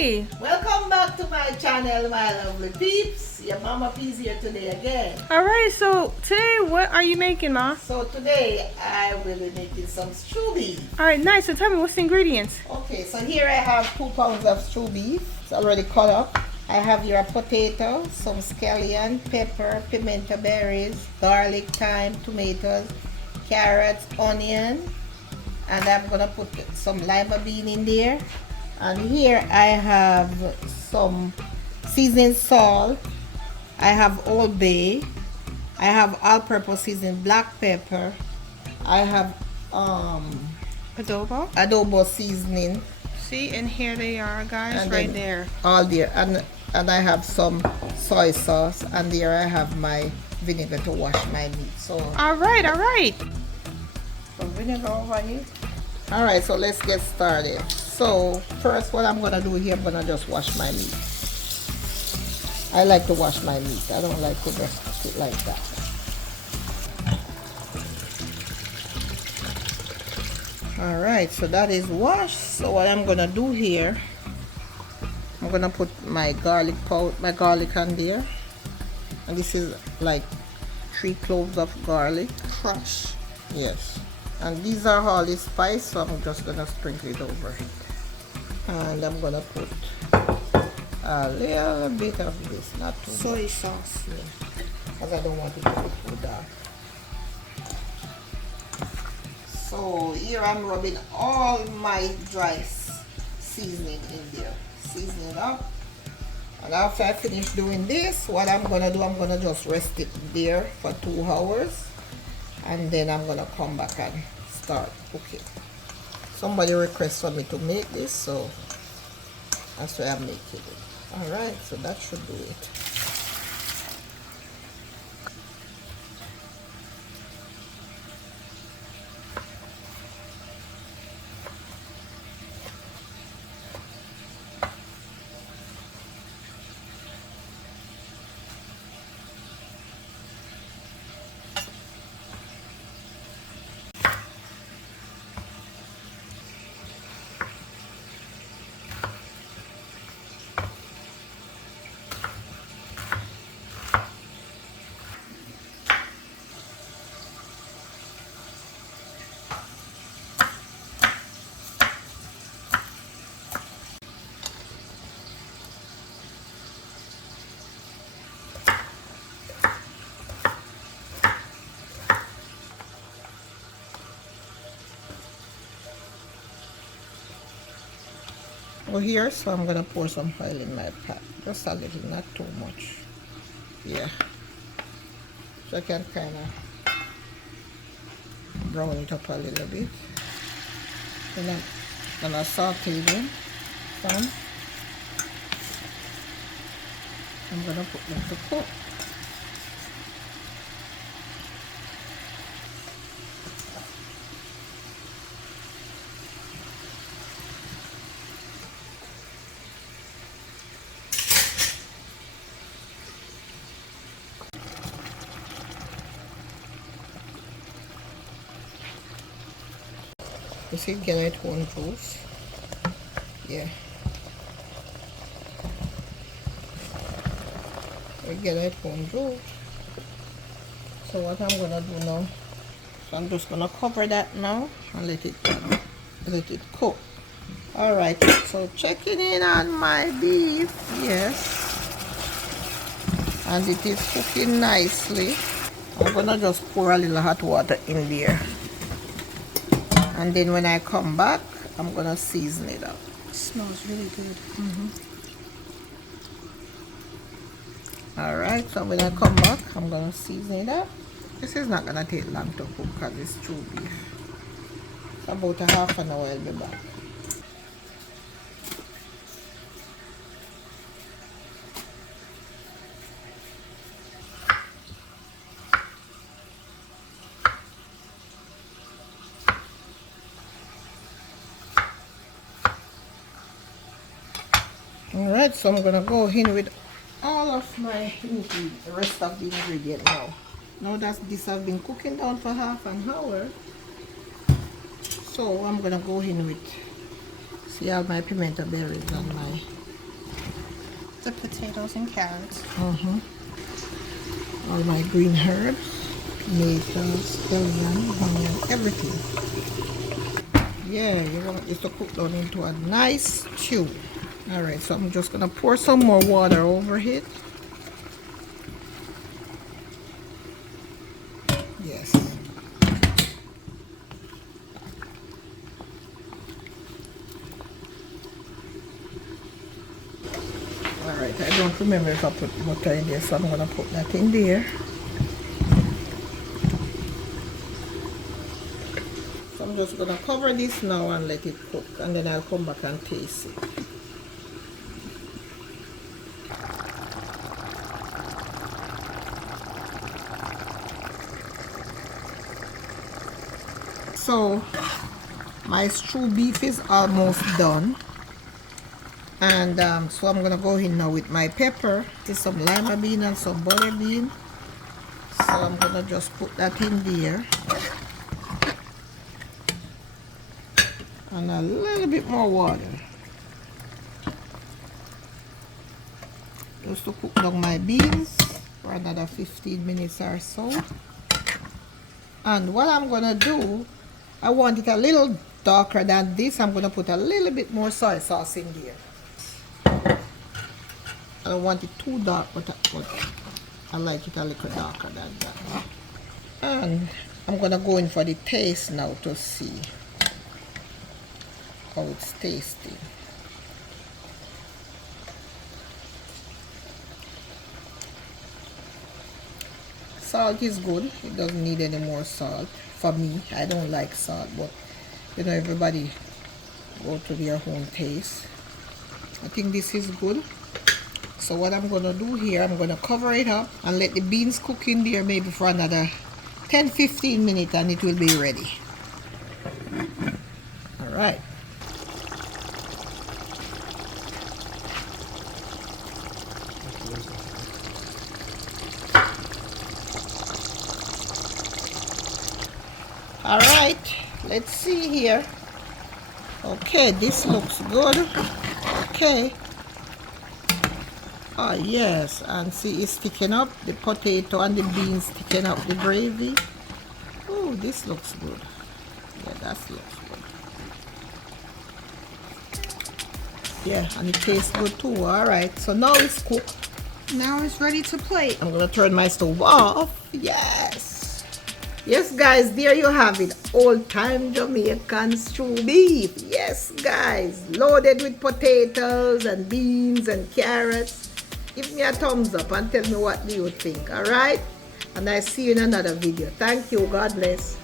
Hi! Welcome back to my channel, my lovely peeps. Your Mama P's here today again. Alright, so today what are you making, Ma? So today I will be making some stew beef. Alright, nice. So tell me what's the ingredients? Okay, so here I have 2 pounds of stew beef. It's already cut up. I have here a potato, some scallion, pepper, pimento berries, garlic, thyme, tomatoes, carrots, onion, and I'm gonna put some lima bean in there. And here I have some seasoned salt. I have Old Bay. I have all-purpose seasoned black pepper. I have adobo seasoning. See, and here they are, guys, And right there. All there, and I have some soy sauce, and there I have my vinegar to wash my meat. So Alright. some vinegar over here. Alright, so let's get started. So first, what I'm gonna do here, I'm gonna just wash my meat. I like to wash my meat. I don't like to just cook it like that. Alright, so that is washed. So what I'm gonna do here, I'm gonna put my garlic powder, my garlic on there, and this is like 3 cloves of garlic crushed. Yes, and these are all the spice, so I'm just gonna sprinkle it over it, and I'm gonna put a little bit of this, not too much. Soy sauce. Because I don't want it to be too dark. So here I'm rubbing all my dry seasoning in there. Season it up. And after I finish doing this, what I'm gonna do, I'm gonna just rest it there for 2 hours. And then I'm gonna come back and start cooking. Somebody requested for me to make this, so that's why I'm making it. Alright, so that should do it. Here, so I'm gonna pour some oil in my pot, just a little, not too much. Yeah, so I can kind of brown it up a little bit. Then I'm gonna saute it in some. I'm gonna put them to cook. You see, get it one juice. Yeah. We get it one juice. So what I'm gonna do now, so I'm just gonna cover that now and let it cook. Alright, so checking in on my beef, yes. And it is cooking nicely. I'm gonna just pour a little hot water in there. And then when I come back, I'm gonna season it up. It smells really good. Alright, so when I come back, I'm gonna season it up. This is not gonna take long to cook because it's stew beef. So about a half an hour I'll be back. Alright, so I'm gonna go in with all of my ingredients, the rest of the ingredient now. Now that this has been cooking down for half an hour, so I'm gonna go in with, see all my pimento berries and my The potatoes and carrots. All my green herbs, tomatoes, scallion, bonnet, everything. Yeah, you want this to cook down into a nice stew. Alright, so I'm just gonna pour some more water over it. Yes. Alright, I don't remember if I put butter in there, so I'm gonna put that in there. So I'm just gonna cover this now and let it cook, and then I'll come back and taste it. So my stew beef is almost done, and so I'm gonna go in now with my pepper. This is some lima bean and some butter bean, so I'm gonna just put that in there, and a little bit more water just to cook down my beans for another 15 minutes or so. And what I'm gonna do, I want it a little darker than this. I'm gonna put a little bit more soy sauce in there. I don't want it too dark, but I like it a little darker than that. And I'm gonna go in for the taste now to see how it's tasting. Salt is good. It doesn't need any more salt. For me, I don't like salt, but you know, everybody go to their own taste. I think this is good. So what I'm gonna do here, I'm gonna cover it up and let the beans cook in there maybe for another 10-15 minutes, and it will be ready. All right. All right, let's see here. Okay, this looks good. Okay. Oh yes, and see it's sticking up, the potato and the beans sticking up the gravy. Oh, this looks good. Yeah, that looks good. Yeah, and it tastes good too. All right, so now it's cooked. Now it's ready to plate. I'm gonna turn my stove off. Yes. Yes, guys, there you have it. Old-time Jamaican stew beef. Yes, guys, loaded with potatoes and beans and carrots. Give me a thumbs up and tell me what do you think, all right? And I see you in another video. Thank you. God bless.